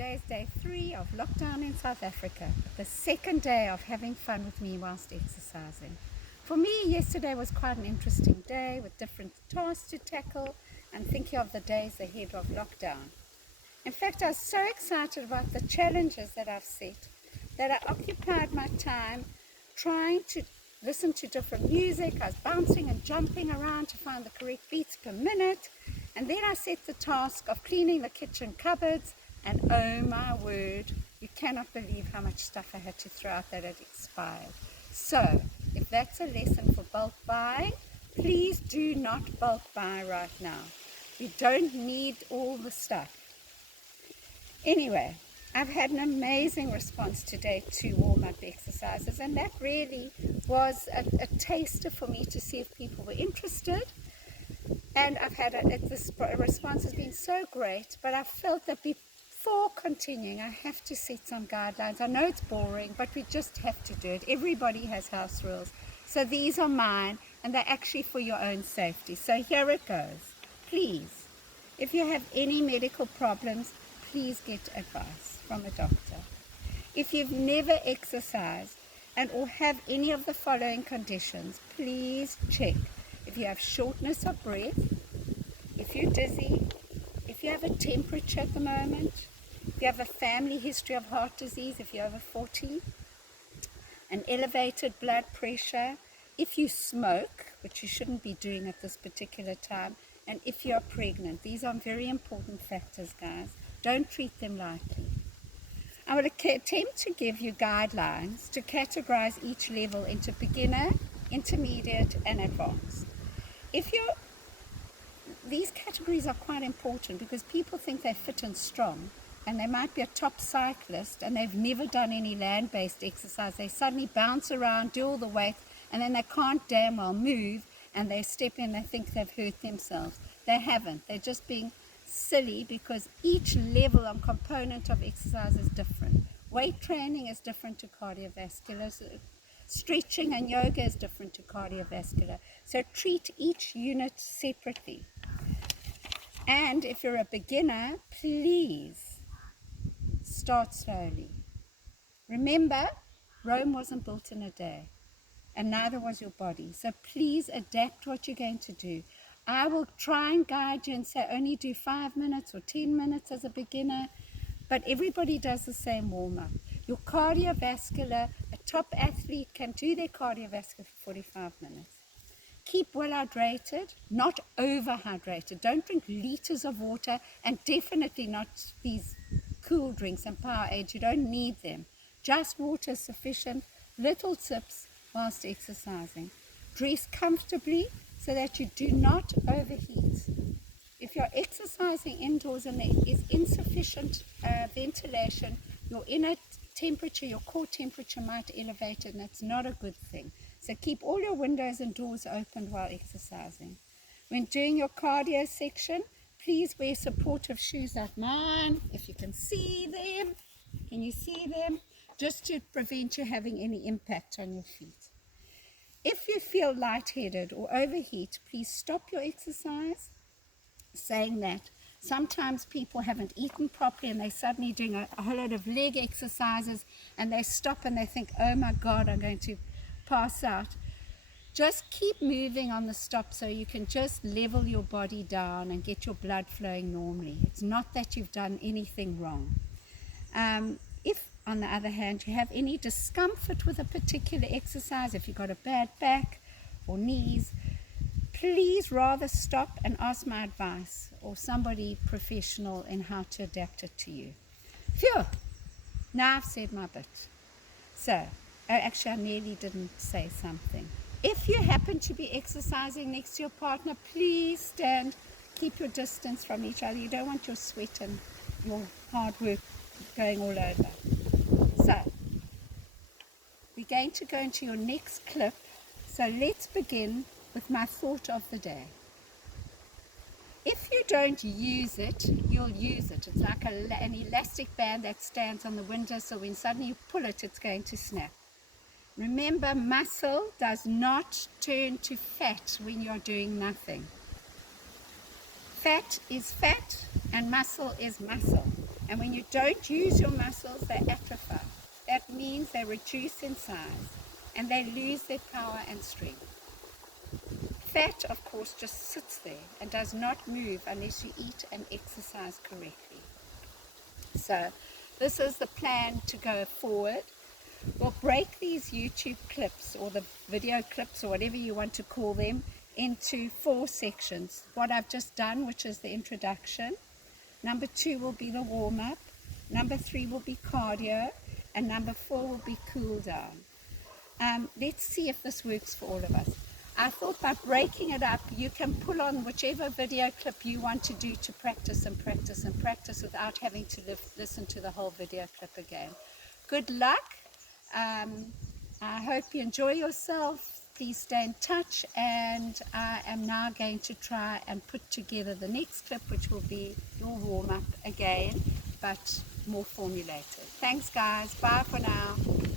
Today is day 3 of lockdown in South Africa, the second day of having fun with me whilst exercising. For me, yesterday was quite an interesting day with different tasks to tackle and thinking of the days ahead of lockdown. In fact, I was so excited about the challenges that I've set that I occupied my time trying to listen to different music. I was bouncing and jumping around to find the correct beats per minute. And then I set the task of cleaning the kitchen cupboards, and oh my word, you cannot believe how much stuff I had to throw out that had expired. So, if that's a lesson for bulk buying, please do not bulk buy right now. You don't need all the stuff. Anyway, I've had an amazing response today to warm-up exercises, and that really was a taster for me to see if people were interested. And I've had this response has been so great, but I felt that before continuing, I have to set some guidelines. I know it's boring, but we just have to do it. Everybody has house rules. So these are mine, and they're actually for your own safety. So here it goes. Please, if you have any medical problems, please get advice from a doctor. If you've never exercised and or have any of the following conditions, please check. If you have shortness of breath, if you're dizzy, if you have a temperature at the moment, if you have a family history of heart disease, if you're over 40, an elevated blood pressure, if you smoke, which you shouldn't be doing at this particular time, and if you're pregnant. These are very important factors, guys. Don't treat them lightly. I will attempt to give you guidelines to categorize each level into beginner, intermediate, and advanced. These categories are quite important because people think they're fit and strong, and they might be a top cyclist and they've never done any land-based exercise. They suddenly bounce around, do all the weight, and then they can't damn well move, and they step in, they think they've hurt themselves. They haven't. They're just being silly because each level and component of exercise is different. Weight training is different to cardiovascular. Stretching and yoga is different to cardiovascular. So treat each unit separately. And if you're a beginner, please start slowly. Remember, Rome wasn't built in a day, and neither was your body. So please adapt what you're going to do. I will try and guide you and say only do 5 minutes or 10 minutes as a beginner, but everybody does the same warm-up. Your cardiovascular, a top athlete can do their cardiovascular for 45 minutes. Keep well hydrated, not overhydrated. Don't drink liters of water, and definitely not these cool drinks and Powerade. You don't need them. Just water is sufficient, little sips whilst exercising. Dress comfortably so that you do not overheat. If you're exercising indoors and there is insufficient ventilation, your inner temperature, your core temperature might elevate, and that's not a good thing. So keep all your windows and doors open while exercising. When doing your cardio section, please wear supportive shoes like mine, if you can see them. Can you see them? Just to prevent you having any impact on your feet. If you feel lightheaded or overheat, please stop your exercise, saying that sometimes people haven't eaten properly and they're suddenly doing a whole lot of leg exercises, and they stop and they think, oh my God, I'm going to pass out. Just keep moving on the stop so you can just level your body down and get your blood flowing normally. It's not that you've done anything wrong. If, on the other hand, you have any discomfort with a particular exercise, if you've got a bad back or knees, please rather stop and ask my advice or somebody professional in how to adapt it to you. Phew! Now I've said my bit. So, actually I nearly didn't say something. If you happen to be exercising next to your partner, please stand, keep your distance from each other. You don't want your sweat and your hard work going all over. So, we're going to go into your next clip. So let's begin with my thought of the day. If you don't use it, you'll use it. It's like an elastic band that stands on the window, so when suddenly you pull it, it's going to snap. Remember, muscle does not turn to fat when you're doing nothing. Fat is fat and muscle is muscle. And when you don't use your muscles, they atrophy. That means they reduce in size and they lose their power and strength. Fat, of course, just sits there and does not move unless you eat and exercise correctly. So this is the plan to go forward. We'll break these YouTube clips or the video clips or whatever you want to call them into 4 sections. What I've just done, which is the introduction. Number 2 will be the warm-up. Number 3 will be cardio. And number 4 will be cool down. Let's see if this works for all of us. I thought by breaking it up, you can pull on whichever video clip you want to do to practice and practice and practice without having to listen to the whole video clip again. Good luck. I hope you enjoy yourself. Please stay in touch, and I am now going to try and put together the next clip, which will be your warm-up again, but more formulated. Thanks guys. Bye for now.